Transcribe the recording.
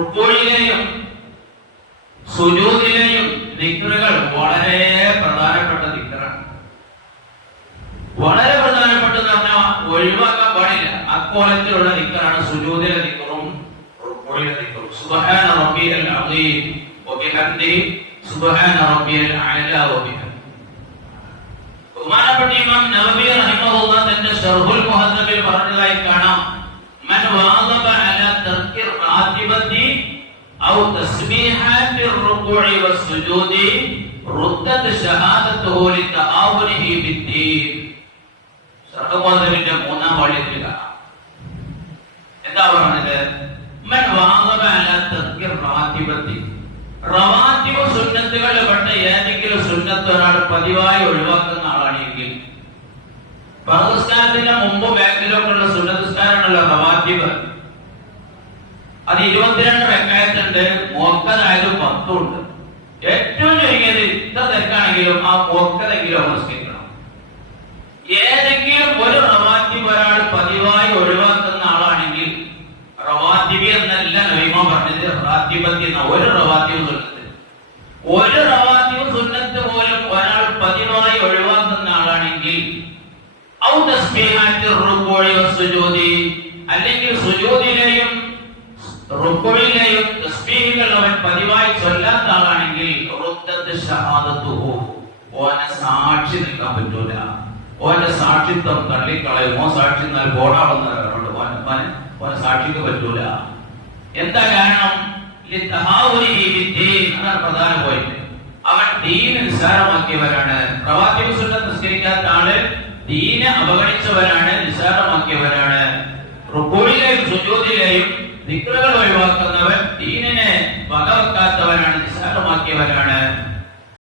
റുക്കോയിലെയും സുജൂദിലെയും ദിക്റുകൾ വളരെ പ്രധാനപ്പെട്ട ദിക്റാണ് വളരെ പ്രധാനപ്പെട്ടെന്ന് പറഞ്ഞാൽ ഒഴിവാക്കാൻ പാടില്ല. അക്കോലത്തിലുള്ള ദിക്റാണ് സുജൂദിലെ ദിക്റും റുക്കോയിലെ ദിക്റും സുബ്ഹാന റബ്ബിയൽ അദീം. വബിഹംദി സുബ്ഹാന റബ്ബിയൽ അഅല വബിഹംദി ബഹുമാനപ്പെട്ട ഇമാം നവവി റഹിമഹുള്ള തന്റെ ഷർഹുൽ മുഹദ്ദബിൽ പറഞ്ഞതായി കാണാം. ഔ തസ്ബീഹാത്തി الركوع والسجود ردت شهادته لتآوله بالدين ഷർഹ് മുഹദ്ദബിന്റെ മൂന്നാം വാള്യത്തിൽ കാണാം എന്താ പറഞ്ഞത് മൻ വാദബ അല തർക്കി റാത്തിബത്തി റവാത്തിബ് സുന്നത്തുകളിൽ പെട്ട ഏതെങ്കിലും സുന്നത്ത് ഒരാൾ പതിവായി ഒഴിവാക്കുന്ന ആളാണെങ്കിൽ പാകിസ്ഥാനത്തിന്റെ മുമ്പ് ബാക്കിലൊക്കെ ഉള്ള സുന്നതസ്കാരമുള്ള റവാത്തിബ് അത് ഇരുപത്തിരണ്ട് വെക്കായത്തുണ്ട് മോക്കതായത് പത്തുണ്ട് ഏറ്റവും ചുരുങ്ങിയത് ഇത്ര തിരക്കാണെങ്കിലും ആ മോക്കതെങ്കിലും അവസ്ഥിക്കണം ഏതെങ്കിലും ഒരു റവാത്തിബ് ഒരാൾ പതിവായി ഒഴിവാക്കുന്ന ആളാണെങ്കിൽ റവാത്തിബി എന്നല്ല നൈമ പറഞ്ഞത് റാത്തിബത്തി എന്ന ഒരു റവാത്തിബ് സുന്നത്ത്. ഒരു റവാത്തിബ് സുന്നത്ത് പോലും ഒരാൾ പതിവായി ഒഴിവാക്കുന്ന ആളാണെങ്കിൽ അല്ലെങ്കിൽ സുജൂദിലെയും അവൻ പതിവായി ചൊല്ലാത്ത ആളാണെങ്കിൽ റുദ്ദത്ത് സാക്ഷി നിൽക്കാൻ പറ്റൂല. ഓന്റെ സാക്ഷിത്വം തള്ളിക്കളയും. ഓ സാക്ഷി എന്നാൽ പോടാവുന്നവരോട് ഓനെ സാക്ഷിക്ക് പറ്റൂല. എന്താ കാരണം? അവൻ നിസ്സാരമാക്കിയവരാണ്. നിസ്കരിക്കാത്ത ആൾ ദീനെ നിസ്സാരമാക്കിയവരാണ്. වික්‍රගෙන ඔය වත් කරනව දීනේ නෑ. වගවක්